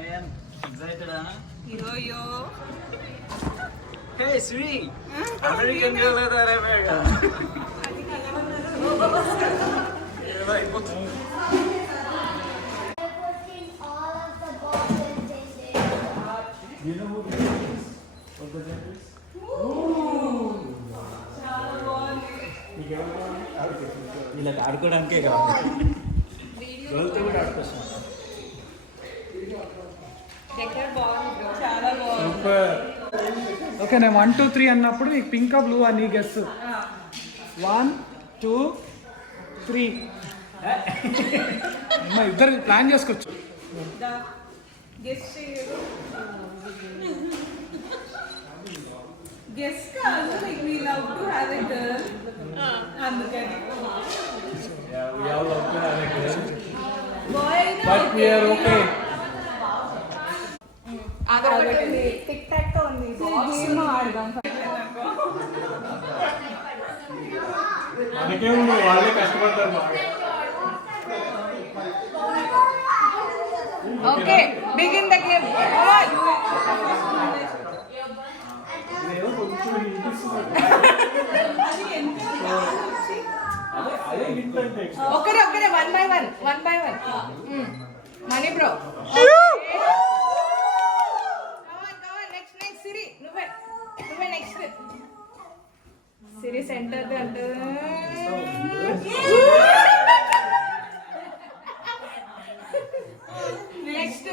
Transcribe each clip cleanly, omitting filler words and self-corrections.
man. Excited, huh? Yo. Hey, Sri. American girl ada Rebecca. You know who this is? What the gender is? ఇలా ఆడుకోవడానికే కావాలి రోజుతో కూడా ఆడుకోవచ్చు super okay నేను 1 2 3 అన్నప్పుడు నీకు పింక్ బ్లూ అని గెస్ 1 2 3 అమ్మా ఇద్దరు ప్లాన్ చేసుకోవచ్చు Guess కాదు like we love to have a girl అందుకని Yeah, we all love to have a girl. boy But we are okay. ఆగొకటి టిక్ టాక్ తో ఉంది గేమ్ ఆడదాం మనకే ఉంది వాళ్ళే కష్టపడతారు బాగా ఓకే బిగిన్ ద గేమ్ ఒకరే one by one money bro next Siri నువ్వే నెక్స్ట్ సిరి సెంటర్ అంటే నెక్స్ట్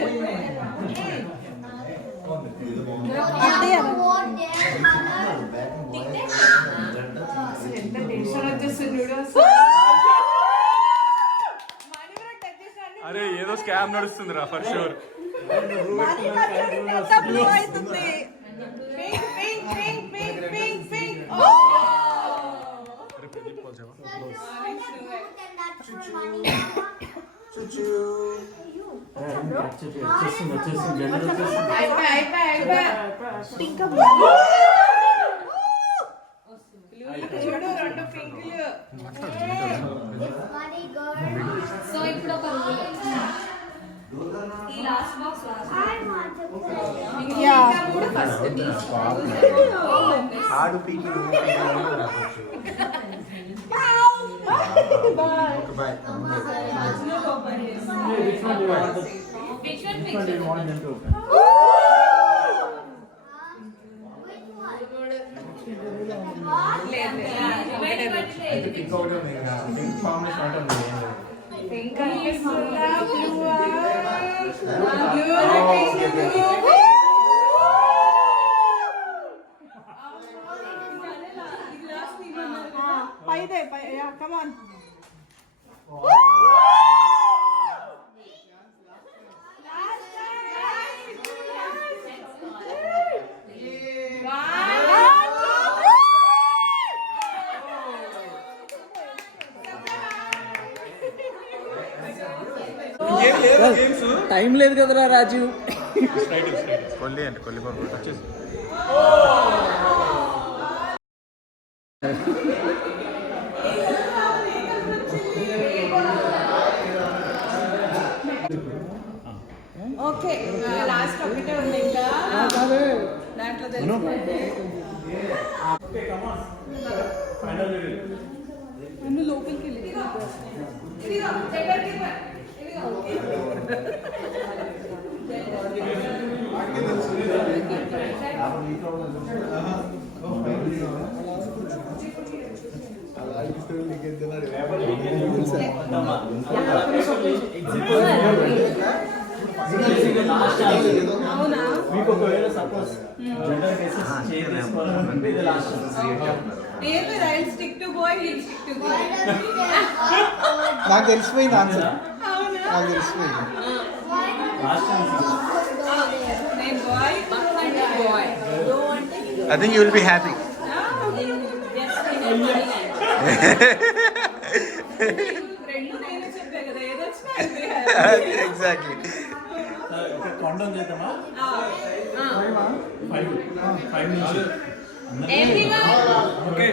ఎంత టెన్షన్ వచ్చేస్తుంది అరే ఏదో స్కామ్ నడుస్తుందిరా ఫర్ షూర్ చూడు రెండు పింకులు సో ఇప్పుడు ఒక ఈ లాస్ట్ బాక్స్ కూడా ఫస్ట్ ఆడు పీకి పైదే కమాన్ టైం లేదు కదరా రాజు కొల్లి అంటే కొల్లి పప్పు వచ్చేసి ఓకే లాస్ట్ ఒకటే ఉంది ఇంకా దాంట్లో తెలుసు లోపలికి వెళ్ళి అవునా మీకు ఒకవేళ సపోజ్ జెండర్ కేసెస్ చేంజ్ చేసుకోవాలంటే ఇది లాస్ట్ ఏమి rail stick to boy hill stick to boy నాకు తెలిసిపోయింది ఆన్సర్ అవునా నాకు తెలిసిపోయింది లాస్ట్ నేను boy boy I think you will be happy రెండు నేను చెప్పా కదా ఏదొచ్చినా ఎగ్జాక్ట్లీ కొండం చేద్దామా 5 నుంచి ఓకే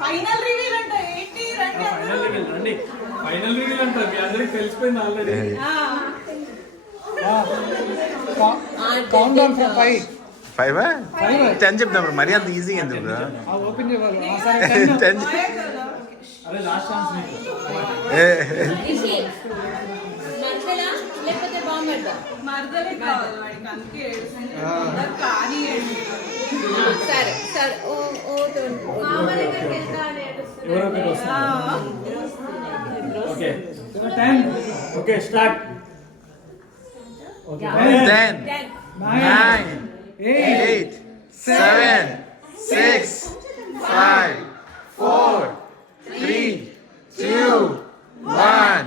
ఫైనల్ రివీల్ అంటే ఏంటి ఫైనల్ రివీల్ రండి ఫైనల్ రివీల్ అంటే మీ అందరికి తెలిసిపోయింది ఆల్రెడీ కౌంట్ డౌన్ ఫ్రమ్ 5. 5 5 10 చెప్తాం బ్రో, మరీ అంత ఈజీ ఎందుకు? ఓపెన్ చేయాలి. సరే 10 అరే లాస్ట్ ఛాన్స్ నీకు. ఇషి మర్దలా లేకపోతే బాంబర్దా? మరదలే కావాలి వాడికి, అందుకే ఏడుస్తుంది. కానీ సరే సరే ఓ ఓ మామూలుగా ఎంత నేర్పిస్తున్నారు? ఎవరో ఒకరు వస్తారు. ఓకే 10. Okay start. ఓకే 10 9 8 7 6 5 4 3 2 1.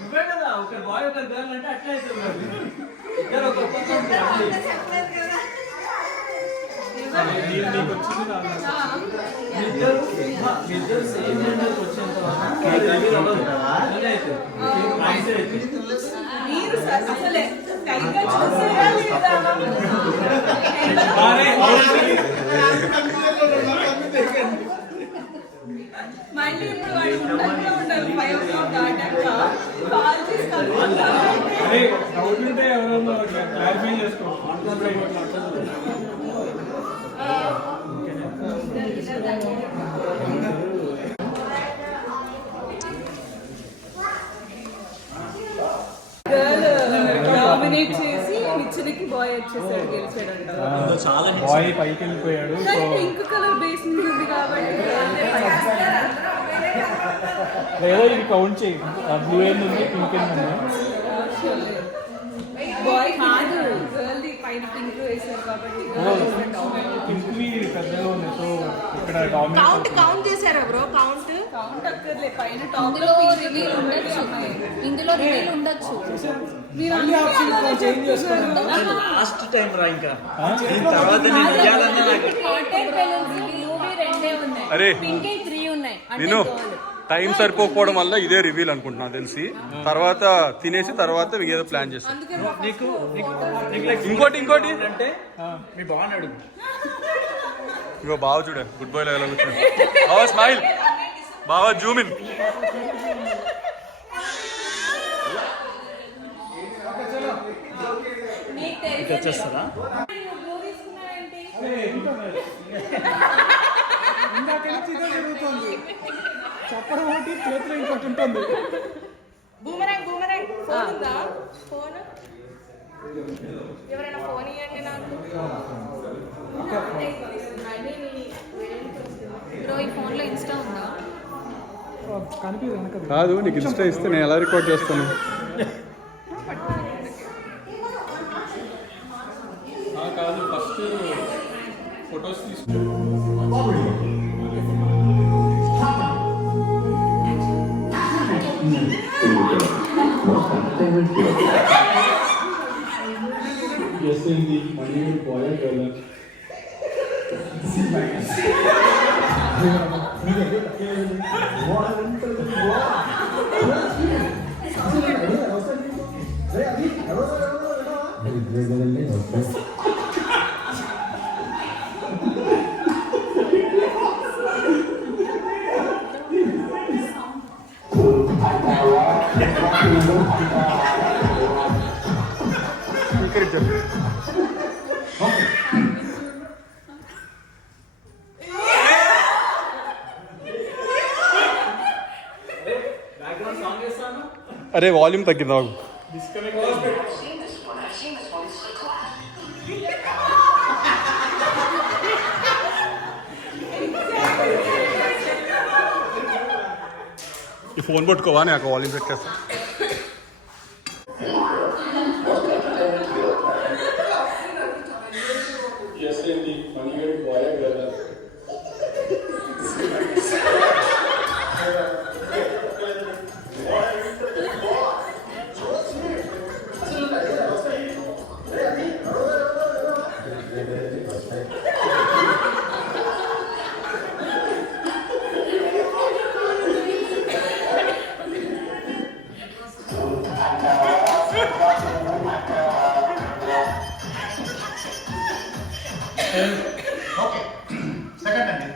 నువ్వే కదా ఒక బాయ్ ఒక గర్ల్ అంటే అట్లా అవుతుంది మరి. ఇద్దరు ఒక పక్క ఉంటారు. నీకు వచ్చింది కాదు. మీ ఇద్దరు సేమ్ జెండర్కి వచ్చేంత వరకు కేక్ రివీల్ అవ్వదు. అలాగే అవుతుంది. కేక్ రైస్ అవుతుంది. మీరు అసలే టైగర్ చూసారా లేదా? అరే మళ్ళీ ఇప్పుడు వాడు ఉన్నట్టే ఉండాలి. 5 o'clock దాటాక కాల్ చేసి కనుక్కుంటారు. అరే డౌట్ ఉంటే ఎవరన్నా క్లారిఫై చేసుకో. గర్ల్ డామినేట్ చేసి మిచ్చరికి బాయ్ వచ్చేసాడు, గెలిచాడంట. బాయ్ పైకి వెళ్ళిపోయాడు. కానీ పింక్ కలర్ బేస్ ఉంది కాబట్టి లేదా ఇది కౌంట్ చేయి. బ్లూ ఎండ్ ఉంది, పింక్ ఎండ్ ఉంది. బాయ్ కాదు, గర్ల్ ది పైన పింక్ వేసారు కాబట్టి పింక్ పెద్దగా ఉంది. సో ఇక్కడ కౌంట్ డామినేట్ కౌంట్ చేశారా బ్రో? కౌంట్ కౌంట్ అక్కర్లే, పైన టాప్ ఇందులో రివీల్ ఉండొచ్చు. ఇందులో రివీల్ ఉండొచ్చు. మీరు లాస్ట్ టైం రా ఇంకా దీని తర్వాత నేను ఇవ్వాలన్నా నాకు కాటన్ బెలూన్స్ బ్లూవి రెండే ఉన్నాయి. అరే. పింక్ 3 ఉన్నాయి. అంటే నేను గోల్డ్. టైం సరిపోకపోవడం వల్ల ఇదే రివీల్ అనుకుంటున్నా తెలిసి. తర్వాత తినేసి తర్వాత ఏదో ప్లాన్ చేస్తాం. నీకు like ఇంకోటి అంటే మీ బాగున్నాడు. ఇగో బావ చూడ గుడ్ బాయ్ లాగా కూర్చోండి. బావ స్మైల్, బావ జూమ్ ఇన్. నీకు తెలిసి వచ్చేస్తారా? బ్లూ తీసుకున్నావేంటి? ఇందాక నుంచి ఇదే జరుగుతుంది. చెప్పడం ఒకటి, చేతిలో ఇంకోటి ఉంటుంది. బూమరాంగ్ బూమరాంగ్ ఫోన్ ఉందా? ఫోన్ ఎవరైనా ఫోన్ ఇవ్వండి నాకు. బ్రో ఈ ఫోన్ లో ఇన్స్టా ఉందా? కనిపించదు వెనక. కాదు నీకు ఇన్స్టా ఇస్తే నేను ఎలా రికార్డ్ చేస్తాను? కాదు ఫస్ట్ ఫొటోస్ తీసుకు. అరే వాల్యూమ్ తగ్గిందా? ఈ ఫోన్ పట్టుకోవా, నేను అక్కడ వాల్యూమ్ పెట్టేస్తా. ఓకే సెకండ్ అండి.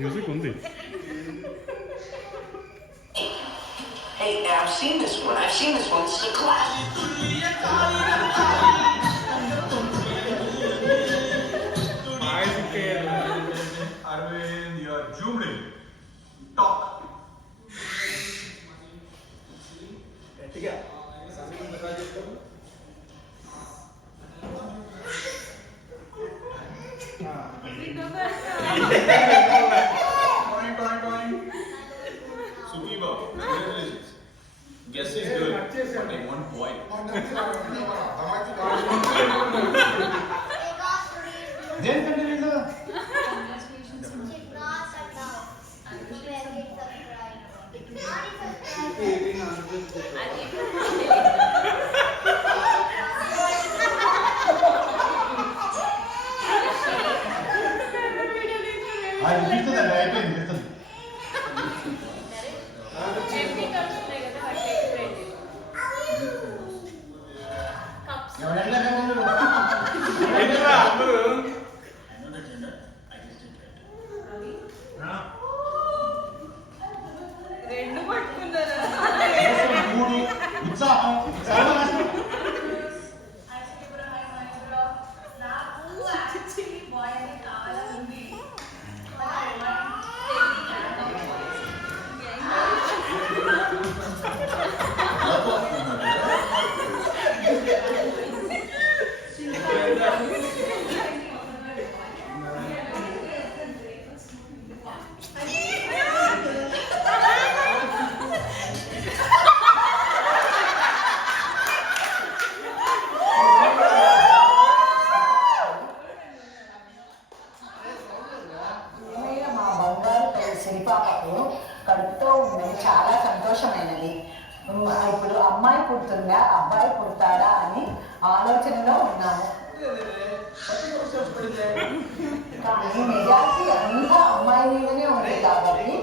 మ్యూజిక్ ఉంది. Hey, I've seen this one. This is a classic. Arvind, you are zoomed in. Talk. Sukiba, congratulations. Guess is good, but I want boy. దేనికండి వీళ్ళు? అది వింటుందండి, అయిపోయింది వింటుంది. ఎవరు ఎట్లా రెండు పట్టుకున్నారా? మూడు ఉత్సాహం సర్వనాశనం. మా బంగారు శిల్పాకు కడుపుతో ఉన్నది చాలా సంతోషమైనది. ఇప్పుడు అమ్మాయి పుడుతుందా అబ్బాయి పుడతాడా అని ఆలోచనలో ఉన్నాము. కానీ మెజారిటీ అంతా అమ్మాయి మీదనే ఉంది కాబట్టి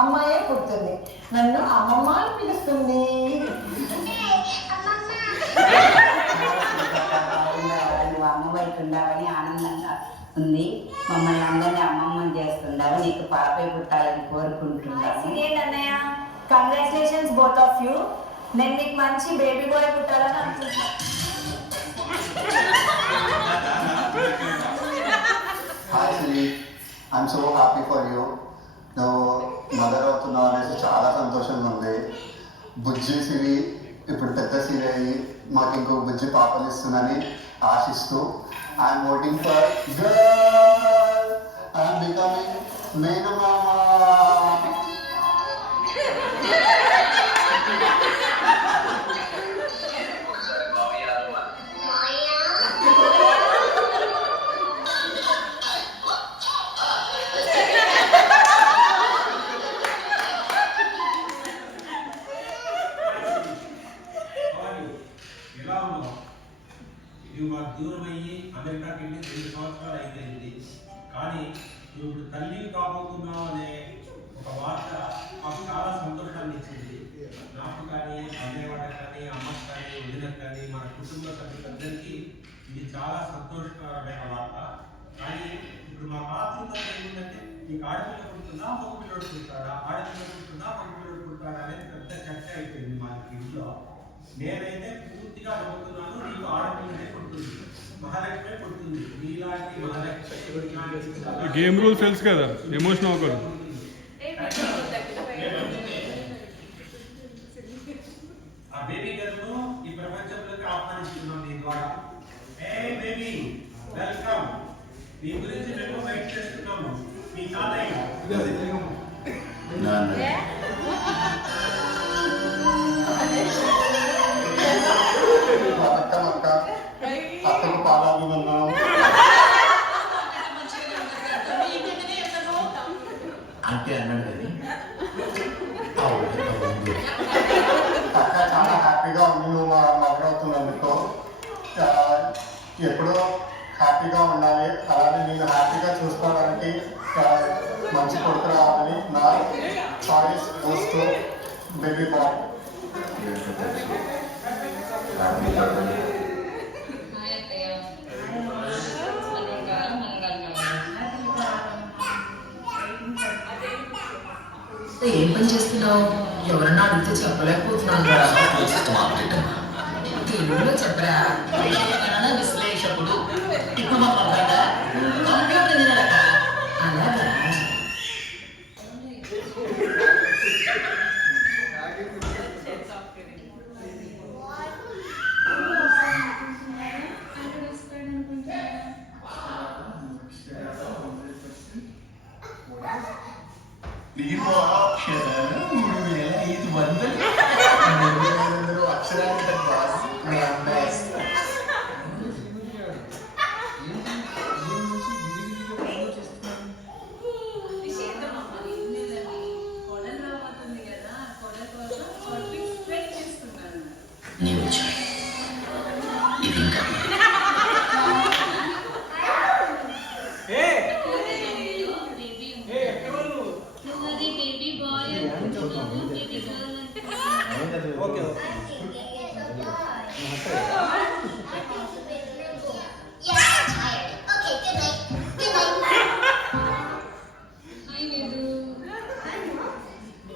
అమ్మాయే పుడుతుంది. నన్ను అమ్మమ్మ అని పిలుస్తుంది. నువ్వు అమ్మ వైపు ఉండావని ఆనందంగా ఉంది. మమ్మల్ని అందరినీ అమ్మమ్మని చేస్తుండావు. నీకు పాపే పుట్టాలని కోరుకుంటున్నాను. Congratulations both of you. నేను నీకు మంచి బేబీ బాయ్ పుట్టాలని అనుకుంటున్నాను. Hi Sri, I'm so happy for you. నువ్వు మదర్ అవుతున్నావు అనేసి చాలా సంతోషంగా ఉంది. బుజ్జి సిరి ఇప్పుడు పెద్ద సిరి అయ్యి మాకు ఇంకో బుజ్జి పాపలు ఇస్తుందని ఆశిస్తూ I'm voting for girl. I'm becoming మేనమామ. ఎలా ఉన్నావు? నువ్వు మాకు దూరం అయ్యి అమెరికాకి వెళ్ళి 2 సంవత్సరాలు అయిపోయింది. కానీ నువ్వు ఇప్పుడు తల్లి కాబోతున్నావు అనే ఒక వార్త మాకు చాలా సంతోషాన్ని ఇచ్చింది. నాకు కానీ అన్నయ్య వాళ్ళకి కానీ అమ్మకి కానీ వదినకు కానీ మన కుటుంబ సభ్యులందరికీ ఇది చాలా సంతోషకరమైన వార్త. కానీ ఇప్పుడు మా ఆతృత ఏంటంటే నీకు ఆడపిల్ల పుడుతుందా మగ పిల్లడు పుడతాడా, ఆడపిల్ల పుడుతుందా మగ పిల్లడు పుడతాడా అనేది పెద్ద చర్చ అయిపోయింది మా ఇంట్లో. నేనైతే పూర్తిగా నమ్ముతున్నాను నీకు ఆడపిల్లనే పుడుతుంది, మహాలక్ష్మే పుడుతుంది. నీలాంటి మహాలక్ష్మి గేమ్ రూల్స్ తెలుసు కదా, ఎమోషన్ అవ్వకూడదు. ఆ బేబీ గర్ల్ను ఈ ప్రపంచంలోకి ఆహ్వానిస్తున్నాం నీ ద్వారా. ఏ బేబీ వెల్కమ్. నీ గురించి మేము వెయిట్ చేస్తున్నాము. మీ తాతయ్య అక్కకు పాలాభివందనం. అంటే అన్నాడు కదా అక్క చాలా హ్యాపీగా ఉంది నువ్వు మదర్ అవుతున్నందుకు. ఎప్పుడో హ్యాపీగా ఉండాలి, అలానే నేను హ్యాపీగా చూసుకోవడానికి మంచి కొడుకు రావాలని నా చాయిస్ వస్తూ బేబీ బాయ్. ఏం పని చేస్తున్నావు? ఎవరన్నా అడిగితే చెప్పలేకపోతున్నాను కదా. తెలుగులో చెప్పరా? విశ్లేషకుడు కంప్యూటర్ ఇంజనీర్. అలాగా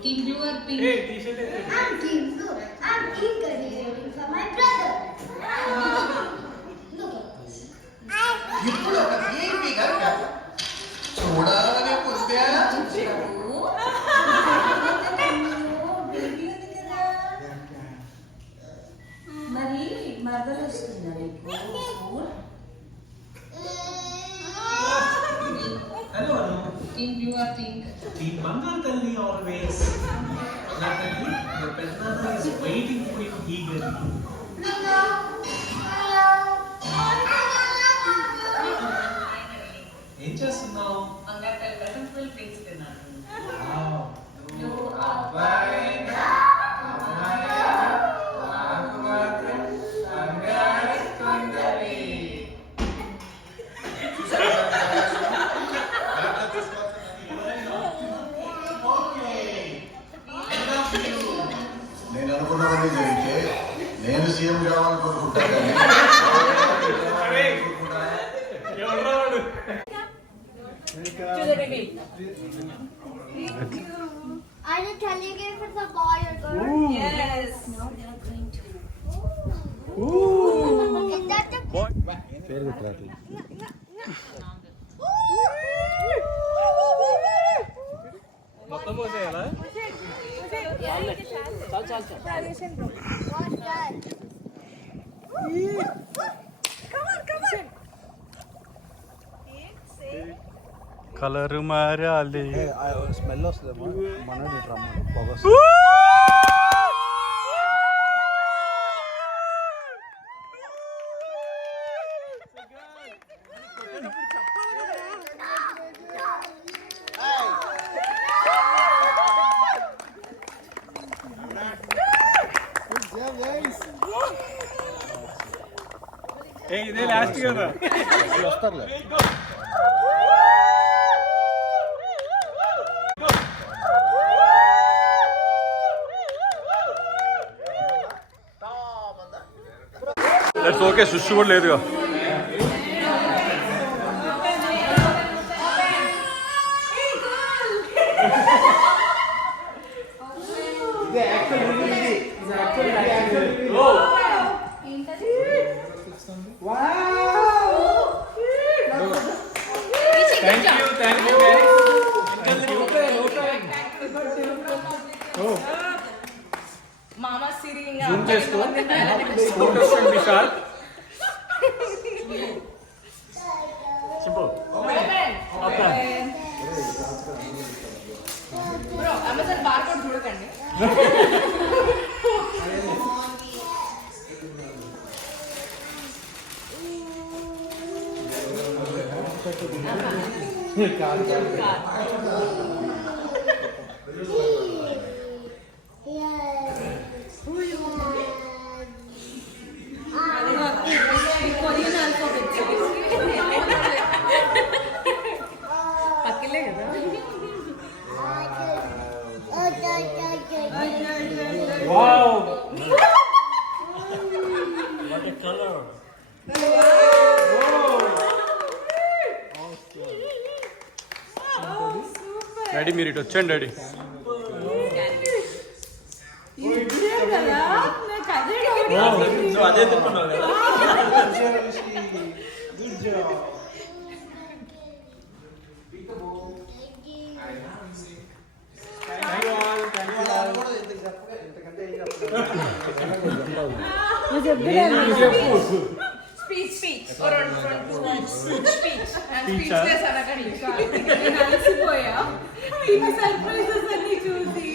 Team blue or pink? Hey, t-shirt is I'm team blue. I'm eagerly waiting for my brother. Look at this. ఇప్పుడు ఒక బేబీ గారు చూడాలని పొందా. మరి మదర్ వస్తుందా నీకు? Hello Team blue or pink? ఈ బంగారు తల్లి ఆల్వేస్ నా తల్లి the పెద్దనాన్న is waiting for you eagerly. ఏం చేస్తున్నావు? బంగారు తల్లి కోసం ఫుల్ పింక్స్ తిన్నాను. నేను అనుకున్నవన్నీ జరిగితే నేను సీఎం కావాలని కోరుకుంటాను కానీ Are you telling if it's a boy or girl? Yes. Now they are going to. Ooh. Is that the Boy. మొత్తం పోసేయాలా? What's that? కలర్ మారాలి. స్మెల్ వస్తుందేమో మనోడి డ్రమ్ పొగ ఇదే లాస్ట్ కదా వస్తారులే. That's okay. సుషు కూడా లేదుగా. Thank you guys. మామా సిరి Zoom చేసుకో. Photos can be sharp. Simple. Bro Amazon barcode చూడకండి. కొరియన్ ఆల్ఫాబెట్ పక్కలే కదా. వావ్. డాడీ మీరు ఇటు వచ్చండి డాడీ. ఇదే కదా నాకు అదే డౌట్ నువ్వు అదే తిప్పుకున్నావు కదా. స్పీచ్ అలసిపోయా ఈ సర్ప్రైజెస్ అన్ని చూసి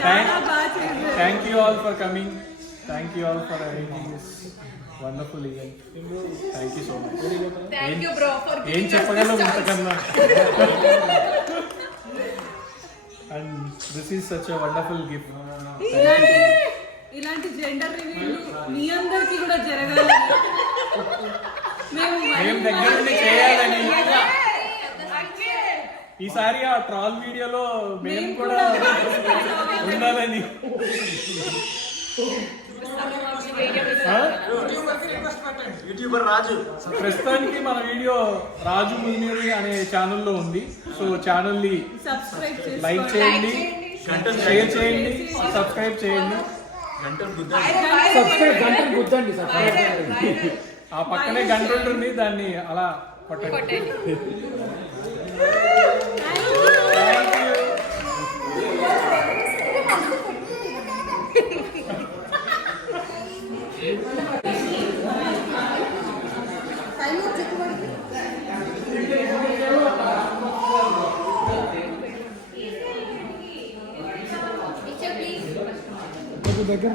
చాలా బాగా చేశారు. Thank you all for coming. Thank you all for arranging this wonderful event. Thank you so much. Thank you bro for ఏం చెప్పగలం ఇంతకన్నా. And this is such a wonderful gift. ఇలాంటి జెండర్ రివీల్ మీ అందరికీ కూడా జరగాలి. మేము దగ్గర నుండి చేయాలని. ఈసారి ఆ ట్రాల్ వీడియోలో మేము కూడా ఉండాలని. యూట్యూబర్ రాజు. ప్రస్తుతానికి మన వీడియో రాజు మునిరి అనే ఛానల్లో ఉంది. సో ఛానల్ ని లైక్ చేయండి, షేర్ చేయండి, సబ్స్క్రైబ్ చేయండి. గంటను గుద్దండి. ఆ పక్కనే గంట ఉంటుంది, దాన్ని అలా కొట్టండి. దగ్గర